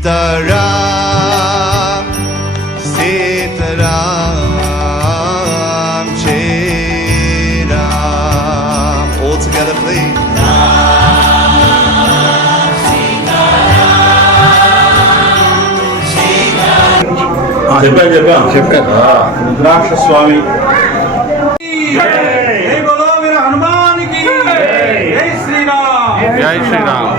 सीताराम सीताराम जय Ram all together please చెప్పాను చెప్పాను చెప్పాను రుద్రాక్ష స్వామి జై బోలో వీర హనుమాన్ కి జై శ్రీరామ్ జై శ్రీరామ్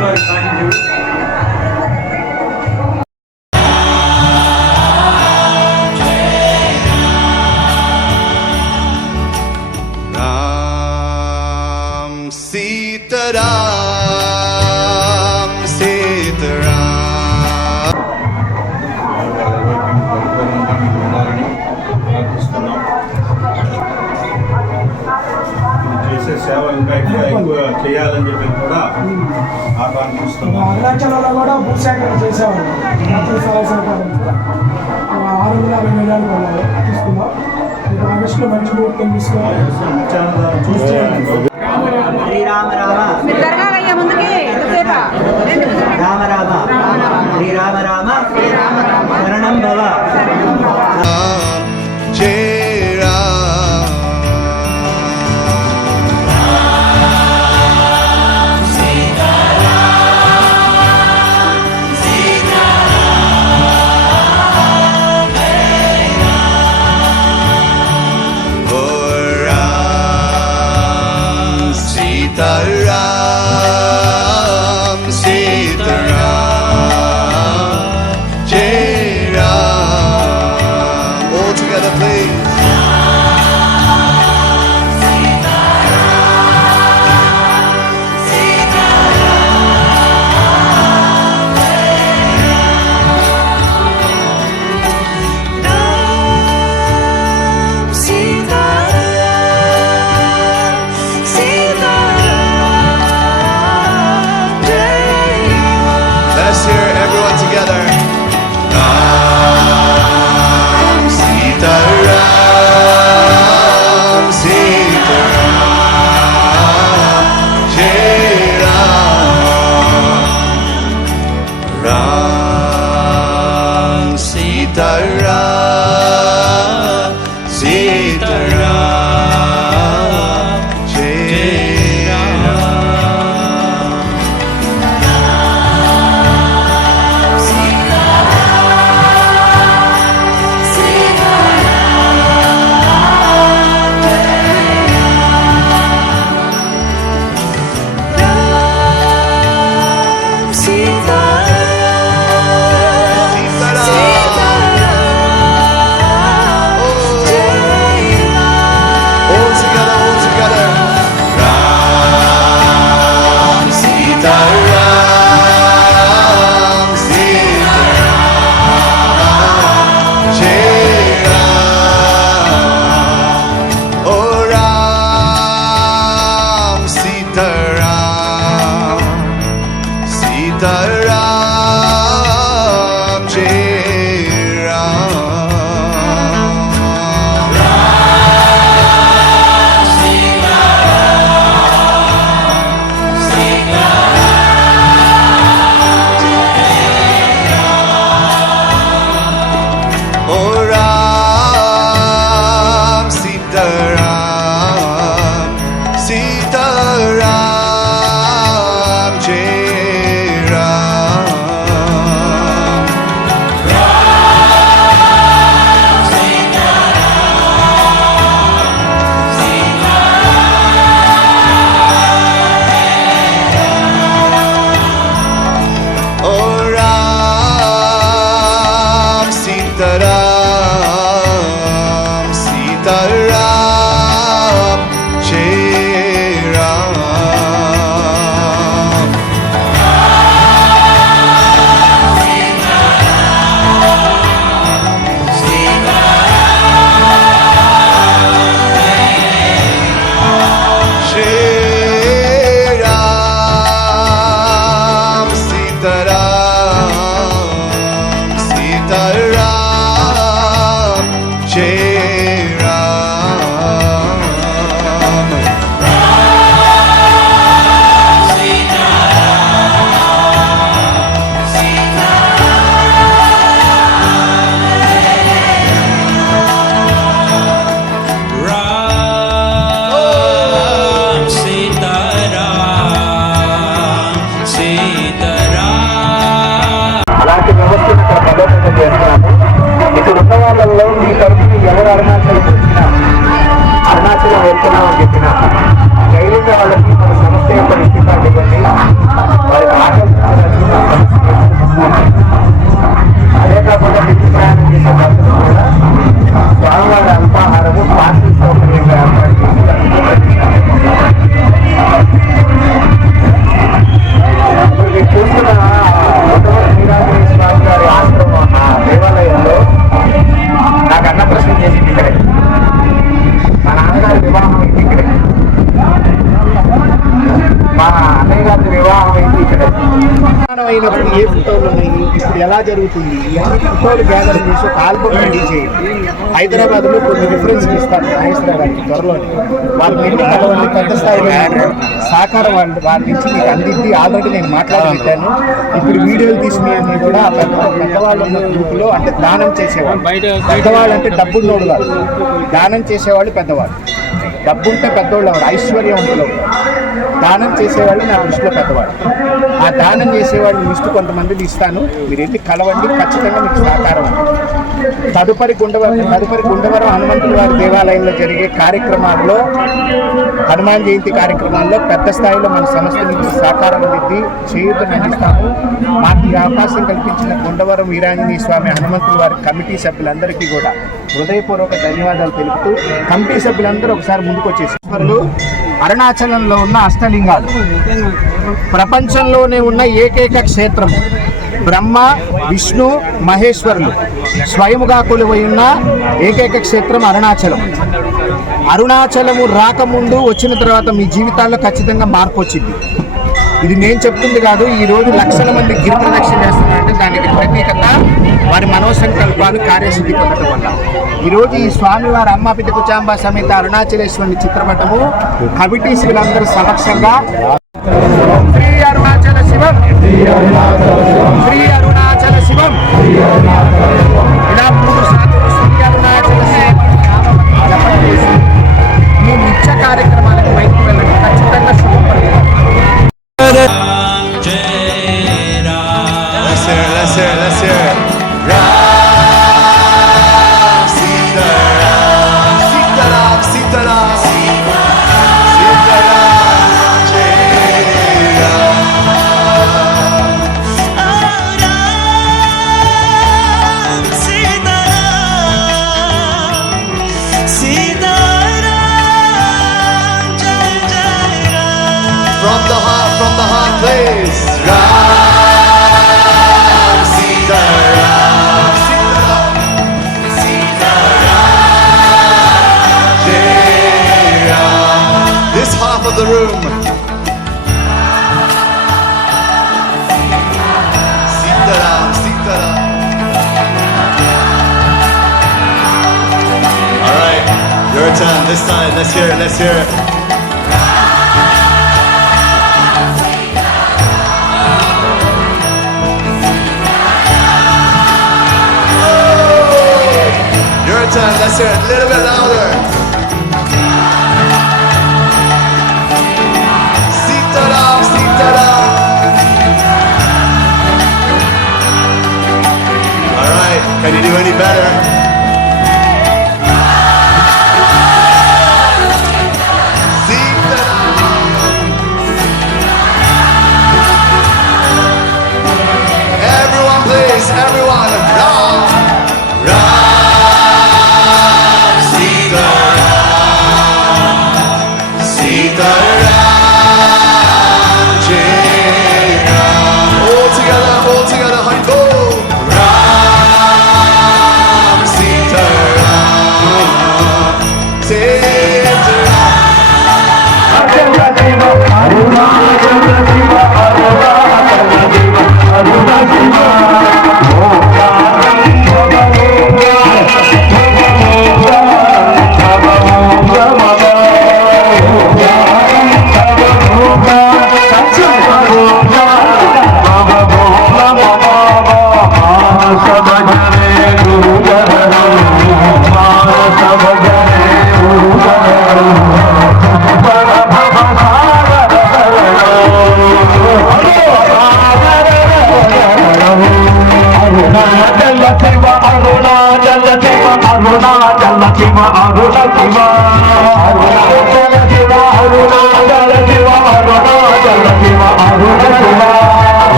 చేయాలని చెప్పి కూడా ఆకాంక్షిస్తున్నాం అరుణాచలంలో కూడా భూసేకరణ చేసేవాళ్ళు. ఆరు వందల యాభై మిలియన్లు కొన్నాయి తీసుకున్నాం. ఇప్పుడు ఆగస్టులో మంచి ముహూర్తం తీసుకోవాలి చూస్తే శ్రీరామ రామ. మీరు జరగాలయ్యా ముందుకి ఎంతసేపా రామ రామ శ్రీరామ రామ. అలాంటి వ్యవస్థను ఇక్కడ బలోపేతం చేస్తున్నాము ఇక్కడ ఉన్న వాళ్ళల్లో మీ తరఫున ఎవరు అరుణాచల్ జరుగుతుంది. ఇవన్నీ ఫోటోలు గ్యాదర్ చేసి ఒక ఆల్బమ్ రెడీ చేయండి. హైదరాబాద్లో కొన్ని రిఫరెన్స్లు ఇస్తారు నాగేశ్వర గారికి త్వరలో వాళ్ళు వెళ్ళి పెద్ద స్థాయిలో సహకారం వాళ్ళ వారి నుంచి మీకు అందింది. ఆల్రెడీ నేను మాట్లాడి ఇప్పుడు వీడియోలు తీసుకునేవి కూడా పెద్దవాళ్ళు ఉన్న గ్రూపులో అంటే దానం చేసేవాళ్ళు. పెద్దవాళ్ళు అంటే డబ్బులు నోడు కాదు. దానం చేసేవాళ్ళు పెద్దవాళ్ళు. డబ్బుంటే పెద్దవాళ్ళు ఎవరు? ఐశ్వర్యవంతులు దానం చేసేవాళ్ళు నా దృష్టిలో పెద్దవాడు ఆ దానం చేసేవాళ్ళు లిస్టు కొంతమందిని ఇస్తాను. మీరు వెళ్ళి కలవండి. ఖచ్చితంగా మీకు సహకారం ఉంది తదుపరి గుండవరం తదుపరి గుండవరం హనుమంతుల వారి దేవాలయంలో జరిగే కార్యక్రమాల్లో హనుమాన్ జయంతి కార్యక్రమాల్లో పెద్ద స్థాయిలో మన సంస్థ నుంచి సహకారం అందిద్ది. చేయూతను అందిస్తాము మాకు ఈ అవకాశం కల్పించిన గుండవరం వీరాంజనేయ స్వామి హనుమంతుల వారి కమిటీ సభ్యులందరికీ కూడా హృదయపూర్వక ధన్యవాదాలు తెలుపుతూ కమిటీ సభ్యులందరూ ఒకసారి ముందుకు వచ్చేసి అరుణాచలంలో ఉన్న అష్టలింగాలు. ప్రపంచంలోనే ఉన్న ఏకైక క్షేత్రం. బ్రహ్మ విష్ణు మహేశ్వరులు స్వయముగా కొలువై ఉన్న ఏకైక క్షేత్రం అరుణాచలం. అరుణాచలము రాకముందు వచ్చిన తర్వాత మీ జీవితాల్లో ఖచ్చితంగా మార్పు వచ్చింది. ఇది నేను చెప్తుంది కాదు ఈ రోజు లక్షల మంది గిరి ప్రదక్షిణ చేస్తున్నారంటే దానికి ప్రత్యేకత వారి మనోసంకల్పాలు కార్యసిద్ధి పొందడం వల్ల. ఈ ఈ స్వామివారి అమ్మ పిత కుచాంబ సమేత అరుణాచలేశ్వరుని చిత్రపటము కవిటీ సభ్యులందరి సమక్షంగా శివం శ్రీ అరుణాచల శివం శ్రీ అరుణాచల శివం turn. This time, let's hear it. Let's hear it. Oh! Your turn. Let's hear it. A little bit louder. All right. Can you do any better?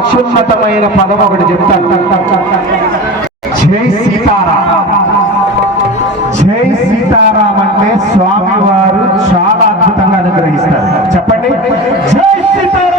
అత్యున్నతమైన పదం ఒకటి చెప్తాను. జై సీతారాం. జై సీతారాం అంటే స్వామివారు చాలా అద్భుతంగా అనుగ్రహిస్తారు. చెప్పండి. జై సీతారాం.